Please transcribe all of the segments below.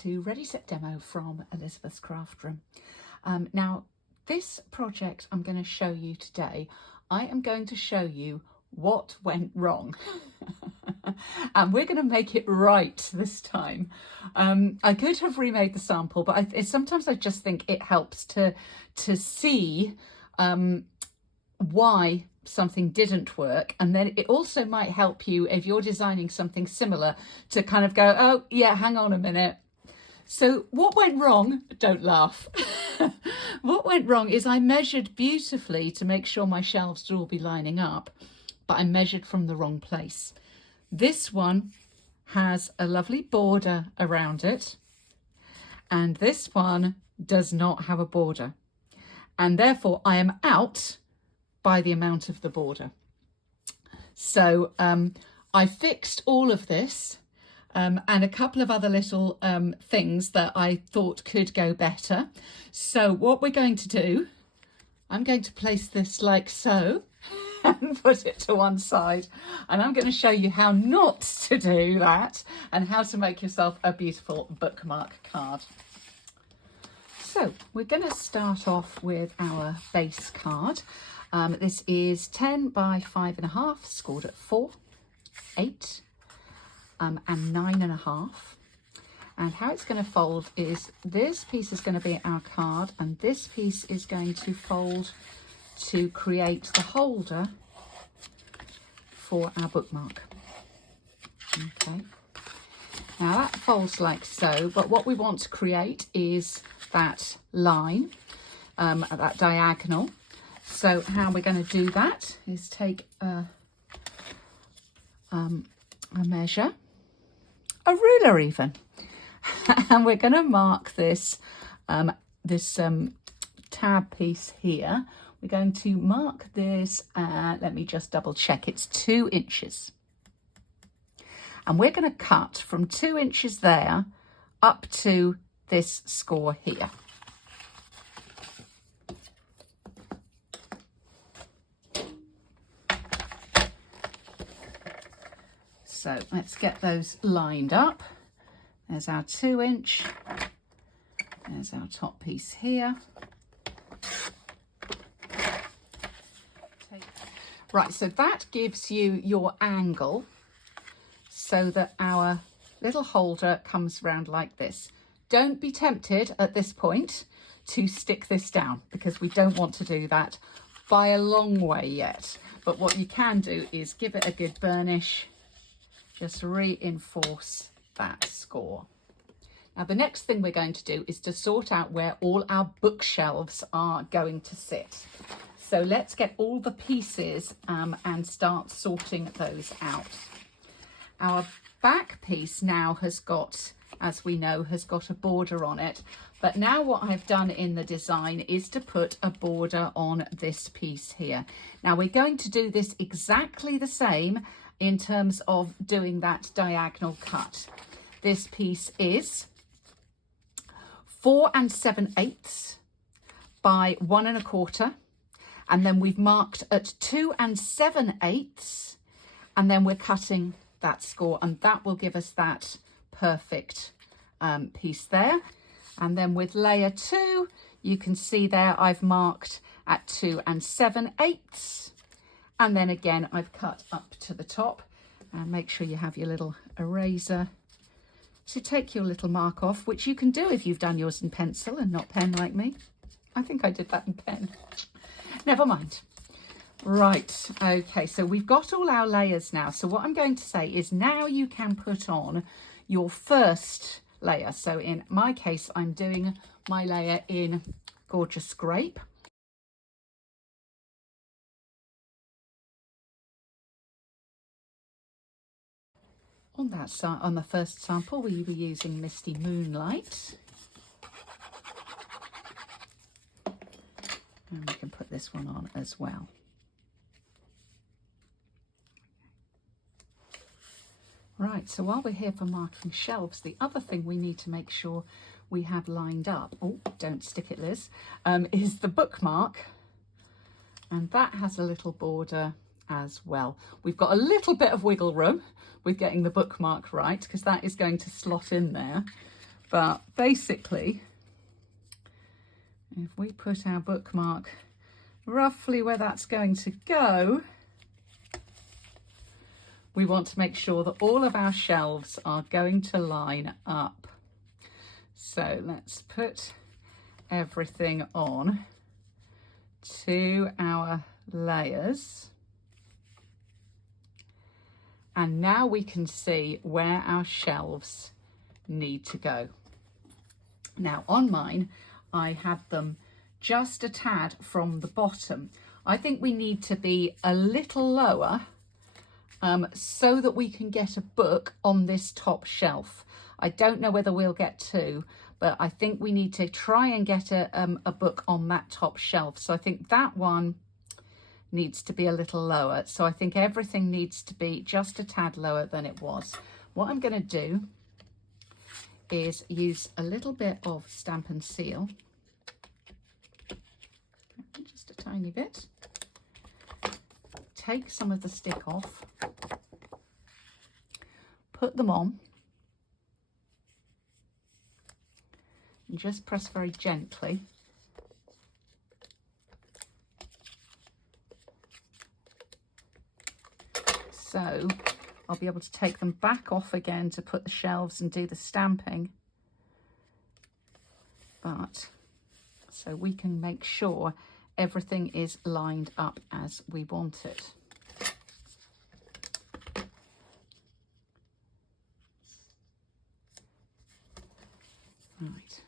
to Ready Set Demo from Elizabeth's Craft Room. Now, this project I'm going to show you today, I am going to show you what went wrong. And we're going to make it right this time. I could have remade the sample, but sometimes I just think it helps to see why something didn't work, and then it also might help you if you're designing something similar to kind of go, oh yeah, hang on a minute. So what went wrong? Don't laugh. What went wrong is I measured beautifully to make sure my shelves would all be lining up, but I measured from the wrong place. This one has a lovely border around it, and this one does not have a border, and therefore I am out by the amount of the border. So I fixed all of this and a couple of other little things that I thought could go better. So what we're going to do, I'm going to place this like so and put it to one side, and I'm going to show you how not to do that and how to make yourself a beautiful bookmark card. So we're going to start off with our base card. This is 10 by 5.5, scored at 4, 8, and 9.5. And how it's going to fold is this piece is going to be our card, and this piece is going to fold to create the holder for our bookmark. Okay. Now that folds like so, but what we want to create is that line, that diagonal. So how we're going to do that is take a measure, a ruler even, and we're going to mark this tab piece here. We're going to mark this, let me just double check, it's 2 inches. And we're going to cut from 2 inches there up to this score here. So let's get those lined up. There's our 2 inch. There's our top piece here. Right, so that gives you your angle so that our little holder comes round like this. Don't be tempted at this point to stick this down, because we don't want to do that by a long way yet. But what you can do is give it a good burnish. Just reinforce that score. Now the next thing we're going to do is to sort out where all our bookshelves are going to sit. So let's get all the pieces and start sorting those out. Our back piece now has got, as we know, has got a border on it. But now what I've done in the design is to put a border on this piece here. Now we're going to do this exactly the same in terms of doing that diagonal cut. This piece is 4 7/8 by 1 1/4, and then we've marked at 2 7/8, and then we're cutting that score, and that will give us that perfect piece there. And then with layer 2, you can see there I've marked at 2 7/8. And then again, I've cut up to the top, and make sure you have your little eraser to take your little mark off, which you can do if you've done yours in pencil and not pen like me. I think I did that in pen. Never mind. Right, okay, so we've got all our layers now. So what I'm going to say is now you can put on your first layer. So in my case, I'm doing my layer in Gorgeous Grape. On that side, on the first sample, we were using Misty Moonlight. And we can put this one on as well. Right, so while we're here for marking shelves, the other thing we need to make sure we have lined up, oh, don't stick it, Liz, is the bookmark. And that has a little border as well. We've got a little bit of wiggle room with getting the bookmark right, because that is going to slot in there. But basically, if we put our bookmark roughly where that's going to go, we want to make sure that all of our shelves are going to line up. So let's put everything on to our layers. And now we can see where our shelves need to go. Now on mine, I had them just a tad from the bottom. I think we need to be a little lower so that we can get a book on this top shelf. I don't know whether we'll get two, but I think we need to try and get a book on that top shelf. So I think that one needs to be a little lower. So I think everything needs to be just a tad lower than it was. What I'm going to do is use a little bit of Stampin' Seal, just a tiny bit, take some of the stick off, put them on, and just press very gently. So I'll be able to take them back off again to put the shelves and do the stamping. But so we can make sure everything is lined up as we want it. Right.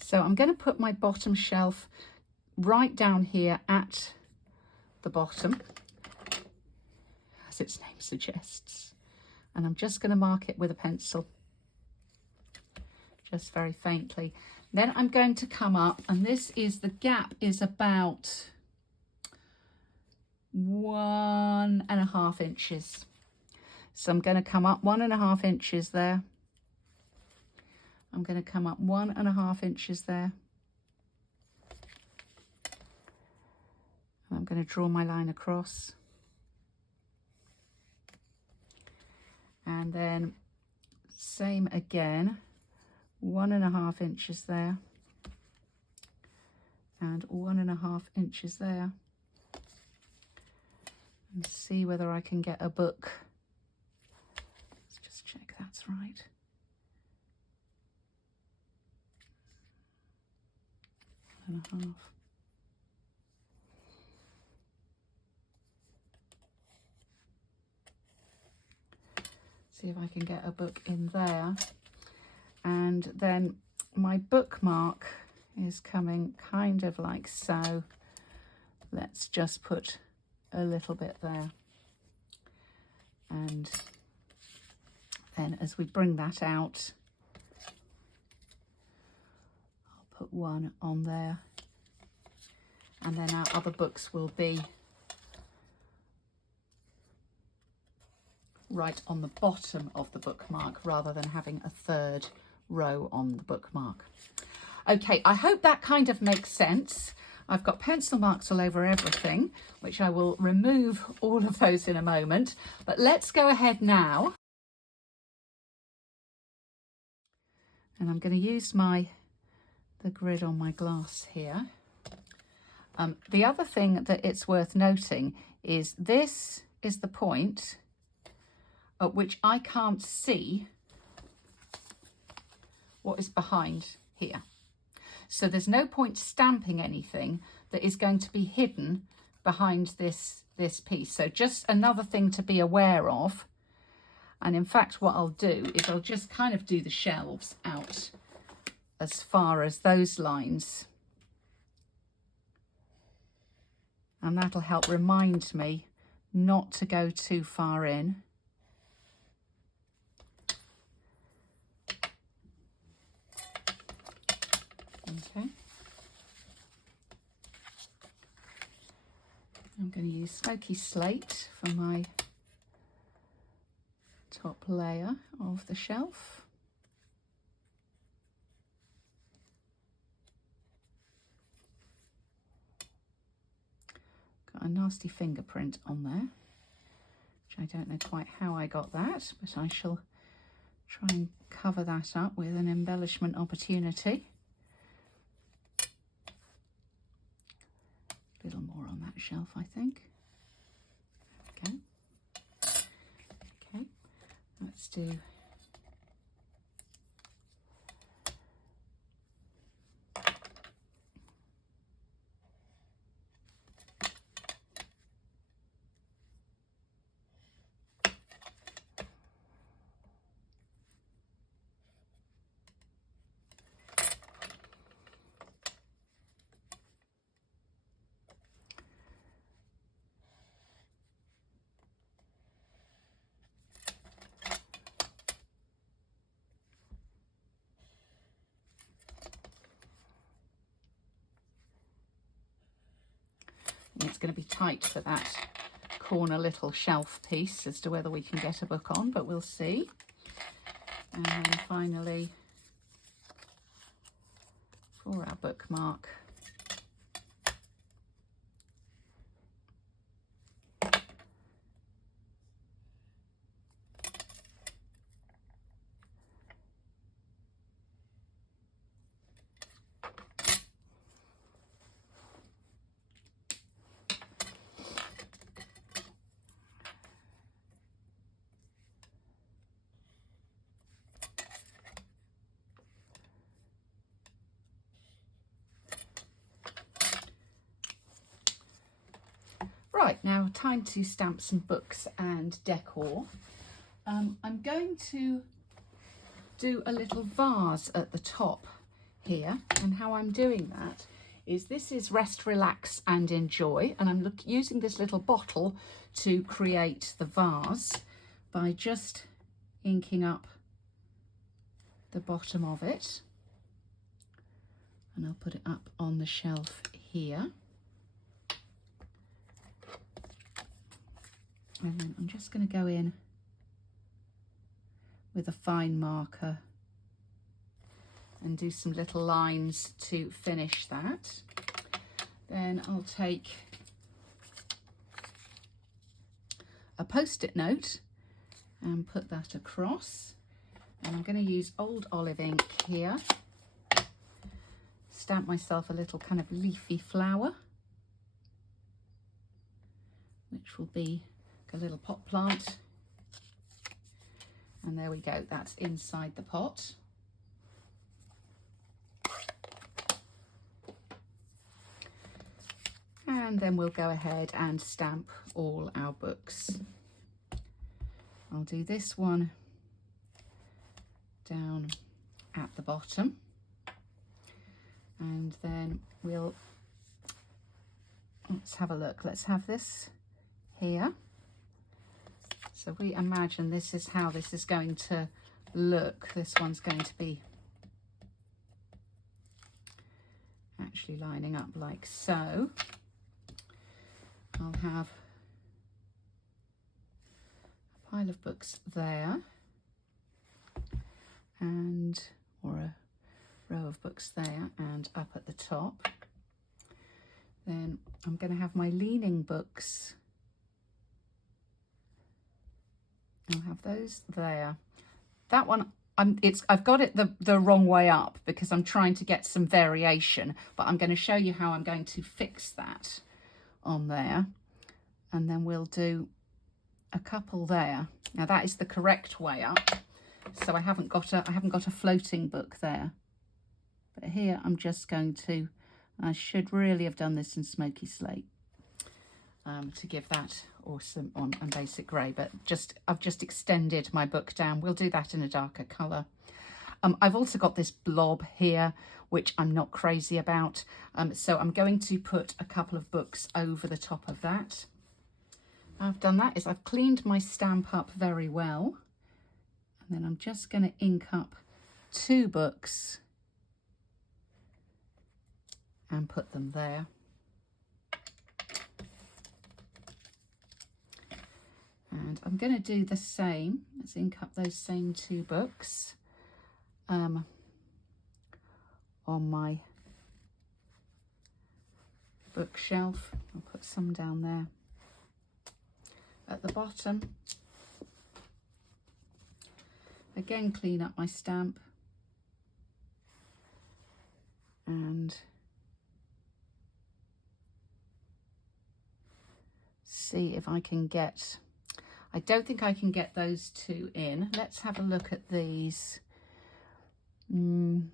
So I'm going to put my bottom shelf right down here at the bottom, as its name suggests. And I'm just going to mark it with a pencil, just very faintly. Then I'm going to come up, and this is, the gap is about 1.5 inches. So I'm going to come up 1.5 inches there. I'm going to come up 1.5 inches there. And I'm going to draw my line across. And then same again, 1.5 inches there. And 1.5 inches there. And see whether I can get a book. Let's just check that's right. And a half. See if I can get a book in there. And then my bookmark is coming kind of like so. Let's just put a little bit there. And then as we bring that out, put one on there, and then our other books will be right on the bottom of the bookmark rather than having a third row on the bookmark. Okay, I hope that kind of makes sense. I've got pencil marks all over everything, which I will remove all of those in a moment, but let's go ahead now. And I'm going to use the grid on my glass here. The other thing that it's worth noting is this is the point at which I can't see what is behind here. So there's no point stamping anything that is going to be hidden behind this piece. So just another thing to be aware of. And in fact, what I'll do is I'll just kind of do the shelves out as far as those lines. And that'll help remind me not to go too far in. Okay. I'm going to use Smoky Slate for my top layer of the shelf. Got a nasty fingerprint on there, which I don't know quite how I got that, but I shall try and cover that up with an embellishment opportunity. A little more on that shelf, I think. Okay. Okay, let's do it's going to be tight for that corner little shelf piece as to whether we can get a book on, but we'll see. And then finally, for our bookmark, right, now time to stamp some books and decor. I'm going to do a little vase at the top here, and how I'm doing that is this is Rest, Relax and Enjoy, and I'm using this little bottle to create the vase by just inking up the bottom of it, and I'll put it up on the shelf here. And then I'm just going to go in with a fine marker and do some little lines to finish that. Then I'll take a post-it note and put that across. And I'm going to use old olive ink here. Stamp myself a little kind of leafy flower, which will be a little pot plant, and there we go, that's inside the pot. And then we'll go ahead and stamp all our books. I'll do this one down at the bottom, and then let's have a look. Let's have this here. So we imagine this is how this is going to look. This one's going to be actually lining up like so. I'll have a pile of books there, or a row of books there and up at the top. Then I'm going to have my leaning books. I'll have those there. That one, I've got it the wrong way up because I'm trying to get some variation, but I'm going to show you how I'm going to fix that on there, and then we'll do a couple there. Now that is the correct way up, so I haven't got a floating book there, but here I'm just going to, I should really have done this in smoky slate to give that awesome on and basic grey, but I've just extended my book down. We'll do that in a darker colour. I've also got this blob here, which I'm not crazy about, so I'm going to put a couple of books over the top of that. I've done that is I've cleaned my stamp up very well, and then I'm just going to ink up 2 books and put them there. And I'm going to do the same. Let's ink up those same 2 books on my bookshelf. I'll put put some down there. At the bottom, again, clean up my stamp and see if I can get, I don't think I can get those two in. Let's have a look at these. No,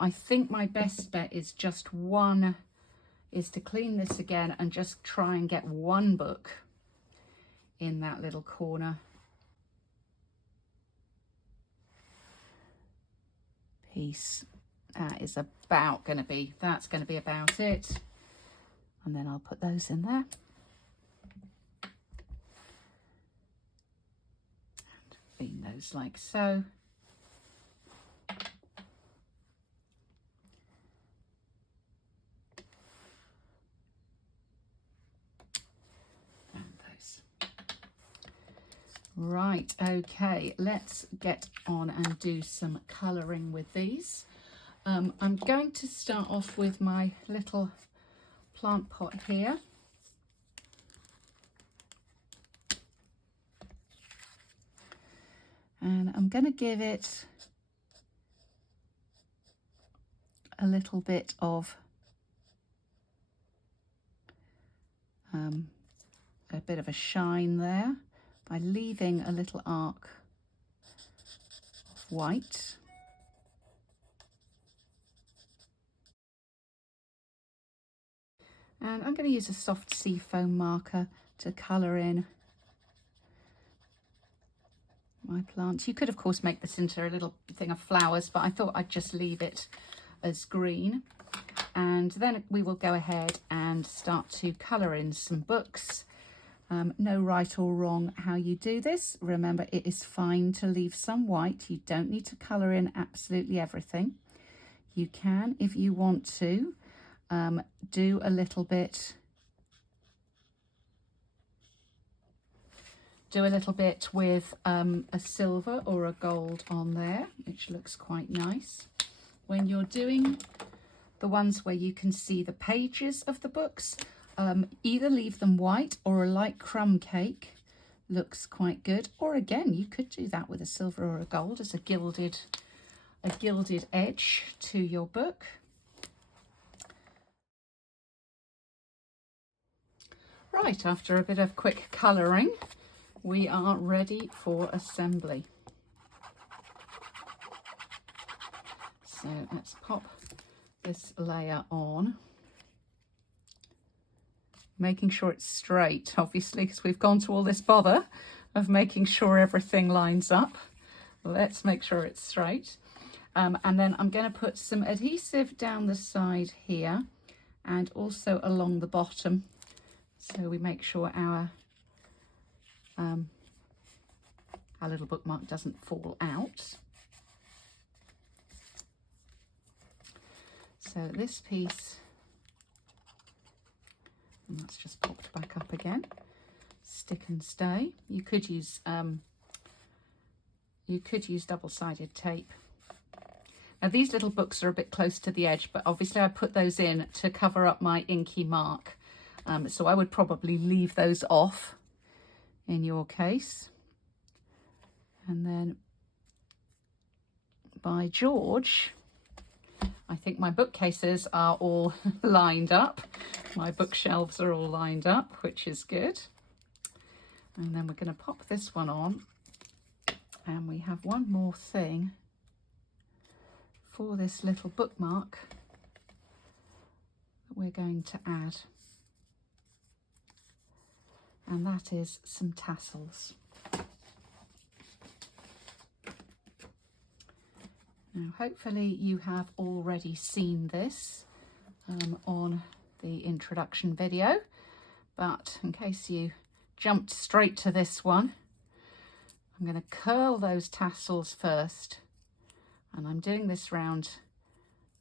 I think my best bet is just one, is to clean this again and just try and get one book in that little corner piece. That is about going to be, that's going to be about it. And then I'll put those in there. And clean those like so. Right, okay, let's get on and do some colouring with these. I'm going to start off with my little plant pot here. And I'm going to give it a little bit of a shine there, by leaving a little arc of white. And I'm going to use a soft seafoam marker to colour in my plants. You could of course make this into a little thing of flowers, but I thought I'd just leave it as green. And then we will go ahead and start to colour in some books. No right or wrong how you do this. Remember, it is fine to leave some white. You don't need to colour in absolutely everything. You can, if you want to, do a little bit with a silver or a gold on there, which looks quite nice. When you're doing the ones where you can see the pages of the books, either leave them white or a light crumb cake looks quite good. Or again, you could do that with a silver or a gold as a gilded edge to your book. Right, after a bit of quick colouring, we are ready for assembly. So let's pop this layer on. Making sure it's straight, obviously, because we've gone to all this bother of making sure everything lines up. Let's make sure it's straight. And then I'm going to put some adhesive down the side here and also along the bottom, so we make sure our little bookmark doesn't fall out. So this piece, and that's just popped back up again. Stick and stay. You could use double-sided tape. Now these little books are a bit close to the edge, but obviously I put those in to cover up my inky mark. So I would probably leave those off in your case. And then by George, I think my bookcases are all lined up. My bookshelves are all lined up, which is good. And then we're going to pop this one on. And we have one more thing for this little bookmark that we're going to add. And that is some tassels. Now, hopefully you have already seen this on the introduction video, but in case you jumped straight to this one, I'm going to curl those tassels first, and I'm doing this round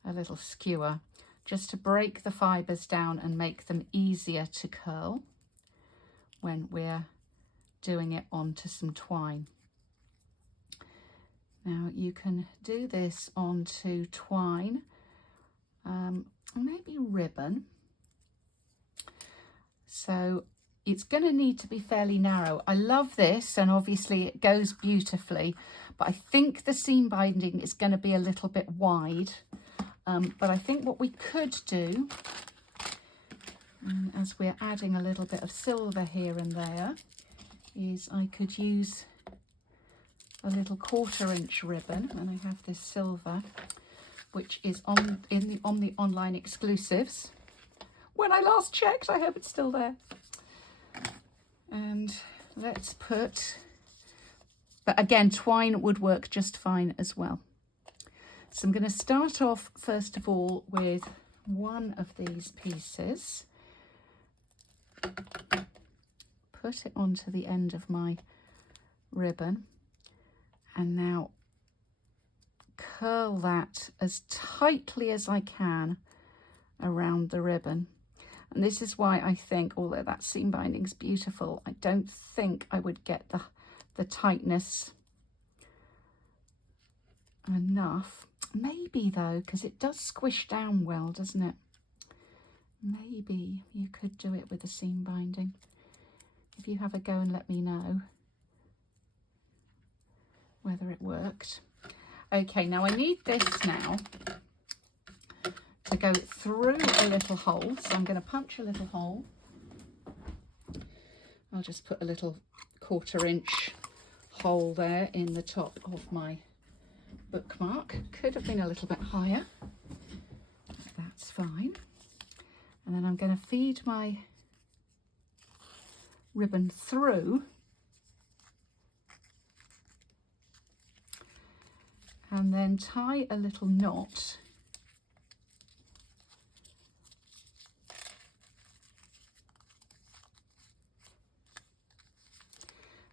a little skewer just to break the fibres down and make them easier to curl when we're doing it onto some twine. Now you can do this onto twine, maybe ribbon, So it's going to need to be fairly narrow. I love this, and obviously it goes beautifully, but I think the seam binding is going to be a little bit wide. But I think what we could do, as we're adding a little bit of silver here and there, is I could use a little 1/4 inch ribbon, and I have this silver, which is on the online exclusives. When I last checked, I hope it's still there. And let's put, but again, twine would work just fine as well. So I'm going to start off first of all with one of these pieces, put it onto the end of my ribbon, and now curl that as tightly as I can around the ribbon. And this is why I think, although that seam binding is beautiful, I don't think I would get the tightness enough. Maybe though, because it does squish down well, doesn't it? Maybe you could do it with the seam binding. If you have a go and let me know whether it worked. Okay, now I need this now to go through a little hole. So I'm going to punch a little hole. I'll just put a little 1/4 inch hole there in the top of my bookmark. Could have been a little bit higher. That's fine. And then I'm going to feed my ribbon through, and then tie a little knot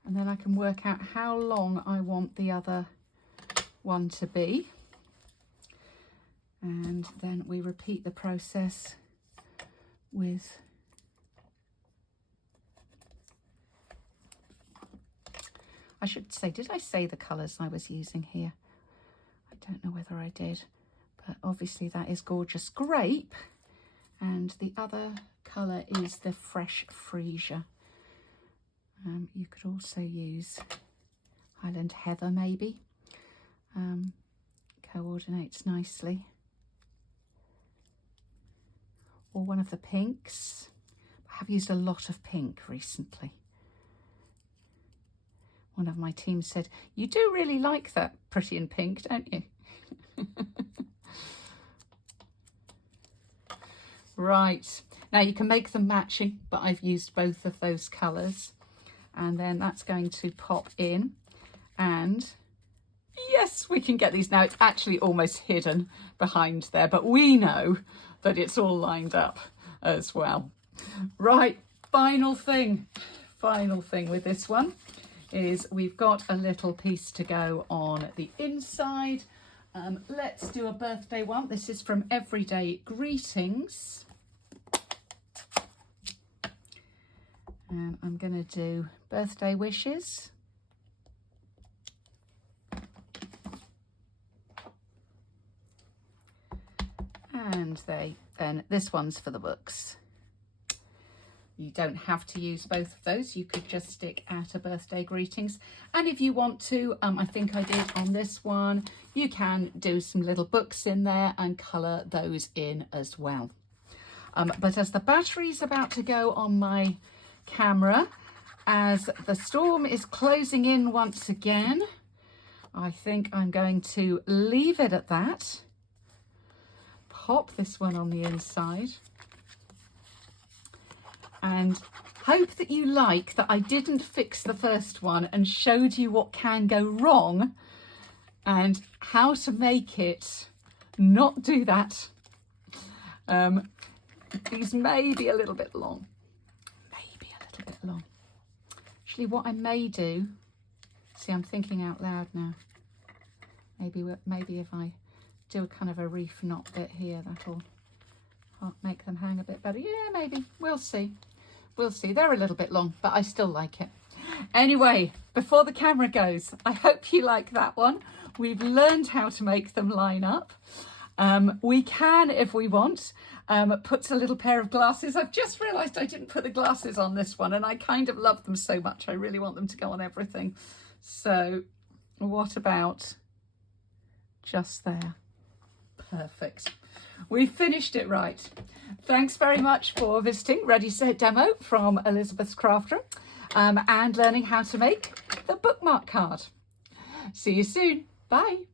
and then I can work out how long I want the other one to be, and then we repeat the process with I should say, did I say the colours I was using here? I don't know whether I did, but obviously that is Gorgeous Grape, and the other colour is the Fresh Freesia. You could also use Highland Heather maybe. Coordinates nicely. Or one of the pinks. I have used a lot of pink recently. One of my team said, "You do really like that Pretty in Pink, don't you?" Right, now you can make them matching, but I've used both of those colours. And then that's going to pop in, and yes, we can get these now. It's actually almost hidden behind there, but we know that it's all lined up as well. Right, final thing with this one is we've got a little piece to go on the inside. Let's do a birthday one. This is from Everyday Greetings. And I'm going to do birthday wishes. And then this one's for the books. You don't have to use both of those. You could just stick at a birthday greetings. And if you want to, I think I did on this one, you can do some little books in there and colour those in as well. But as the battery's about to go on my camera, as the storm is closing in once again, I think I'm going to leave it at that. Pop this one on the inside. And hope that you like that I didn't fix the first one and showed you what can go wrong and how to make it not do that. These may be a little bit long. Actually, what I may do, see, I'm thinking out loud now. Maybe if I do a kind of a reef knot bit here, that'll make them hang a bit better. Yeah, maybe. We'll see. We'll see. They're a little bit long, but I still like it. Anyway, before the camera goes, I hope you like that one. We've learned how to make them line up. We can, if we want, put a little pair of glasses. I've just realised I didn't put the glasses on this one, and I kind of love them so much. I really want them to go on everything. So what about just there? Perfect. We finished it right. Thanks very much for visiting Ready Set Demo from Elizabeth's Craft Room, and learning how to make the bookmark card. See you soon. Bye.